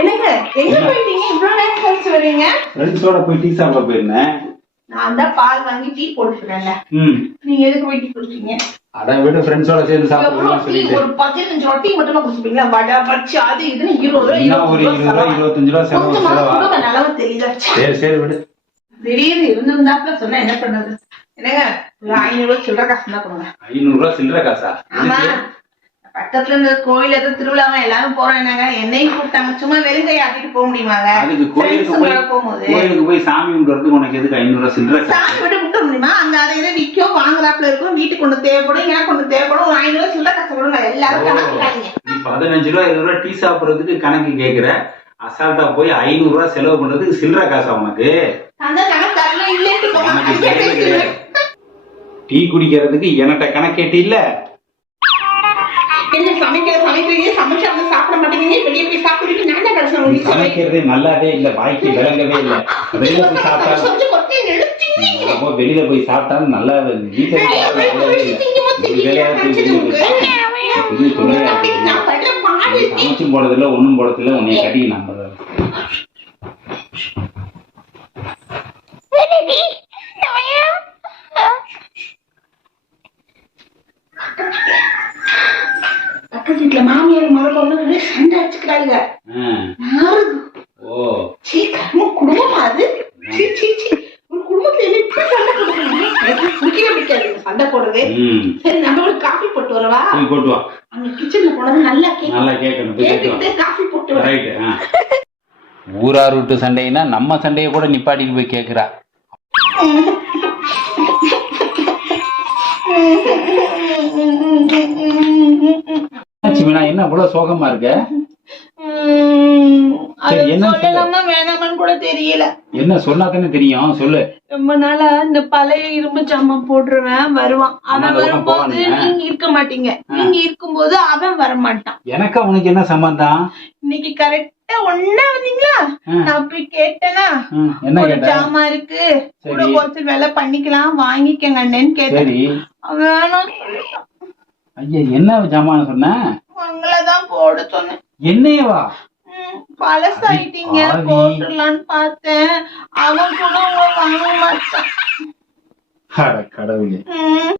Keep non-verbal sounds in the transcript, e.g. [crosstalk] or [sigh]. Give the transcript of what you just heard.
என்னங்க? எங்க போயிட்டீங்க? இவ்வளவு நேரம் கழிச்சு வரீங்க ஃப்ரெண்ட்ஸோட போய் டீ சாப்பிட போயிருந்தேன். நான் தான் பால் வாங்கி டீ போட்டுக்கிறேன்ல. நீங்க எதுக்கு போய் டீ குடிச்சீங்க? விட ஃப்ரெண்ட்ஸோட சேர்ந்து சாப்பிடணும்னு டீ சொல்லிட்டு. ஒரு ரூபா டீ மட்டும் தான் குடிச்சுப்பீங்களா? வடை பச்சி அது இதுன்னு இருபது ரூபா இன்னும் ஒரு இருபது ரூபா இருபத்தஞ்சு ரூபா செலவு கொஞ்சமா செலவா? குடும்ப நிலவு தெரியுதா சரி சரி விடு. திடீர்னு இருந்திருந்தாப்புல சொன்னா என்ன பண்றது என்னங்க ஒரு ஐநூறு ரூபாய் சில்லற காசு தான் கொடுங்க. ஐநூறு ரூபா சில்லற காசா? ஆமா? பக்கத்துல இந்த கோயில் எதுவும் திருவிழாவா எல்லாரும் போறாங்க என்னையும் கூப்பிட்டாங்க. சும்மா வெறுங்கை ஆட்டிட்டு போக முடியுமாங்க? அதுக்கு கோயிலுக்கு போய் போகும்போது. கோயிலுக்கு போய் சாமி கும்பிடுறதுக்கு உனக்கு எதுக்கு ஐநூறு ரூபா சில்லற சாமி விட்டு விட்ட முடியுமா? அங்க அதை இதை விற்கும் வாங்குறாப்புல இருக்கும். வீட்டுக்கு கொண்டு தேவைப்படும் எனக்கு கொண்டு தேவைப்படும். ஒரு ஐநூறு ரூபாய் சில்லற காசு கொடுங்க. எல்லாரும் கணக்கு நீ பதினஞ்சு ரூபா இருபது ரூபா டீ சாப்பிடுறதுக்கு கணக்கு கேக்குற. அசால்ட்டா போய் ஐநூறு ரூபா செலவு பண்றதுக்கு சில்லற காசா உனக்கு? அந்த கணக்கு இல்லைன்னு [laughs] டீ குடிக்கிறதுக்கு என்கிட்ட கணக்கேட்டு இல்ல சமைக்கிறீங்க சமைச்சு அவங்க சாப்பிட மாட்டேங்கிறீங்க வெளியே போய் சாப்பிடுறீங்க நான் தான் கடைசி உங்களுக்கு. சமைக்கிறதே நல்லாவே இல்ல வாய்க்கு விளங்கவே இல்ல. வெளியில போய் வெளியில நல்லா வீட்டுல சாப்பிட்டா வெளியில போய் சாப்பிட்டு இது தொல்லையா இருக்கு. நான் படுற பாடு நீ சமைச்சும் போடுறதில்ல ஒண்ணும் போடுறதில்ல உன்னை கட்டி நம்புறேன் வீட்டுல மாமியார் மரம் பொண்ணு சண்டை அடிச்சுக்கிறாங்க குடும்பம் அது? சீ சீ சீ. ஒரு குடும்பத்துல என்ன இப்படி சண்டை பிடிக்கவே பிடிக்காது. சண்டை போடுறது. ம். சரி நம்ம ஒரு காஃபி போட்டு வரவா? போட்டு வா. அங்க கிச்சன்ல போனது நல்லா நல்லா கேட்கணும் காஃபி போட்டு ஊரார் விட்டு சண்டைனா நம்ம சண்டையை கூட நிப்பாட்டிட்டு போய் கேக்குறா. என்னாச்சு [laughs] மீனா என்ன இவ்வளவு சோகமா இருக்க? என்ன சொன்னா தானே தெரியும்? சொல்லு. ரொம்ப நாளா இந்த பழைய இரும்பு ஜாமான் போட்டுருவேன் வருவான். அவன் வரும்போது. நீங்க இருக்க மாட்டீங்க. நீங்க இருக்கும்போது அவன் வர மாட்டான் எனக்கு அவனுக்கு என்ன சம்பந்தம்? இன்னைக்கு கரெக்டா ஒண்ணா வந்தீங்களா. நான் போய் கேட்டேனா? என்ன ஒரு ஜாமான் இருக்கு. கூட குறைச்சு வேலை பண்ணிக்கலாம் வாங்கிக்கங்க அண்ணன்னு கேட்டேன். சொல்லிட்டான் ஐயா என்ன ஜாமான் சொன்ன? உங்களதான் போட சொன்னேன் என்னையவா பழசாயிட்டீங்க பாவி. போட்டுடலான்னு பார்த்தேன். அவன் கூட உங்களை வாங்க மாட்டான். கடவுளே.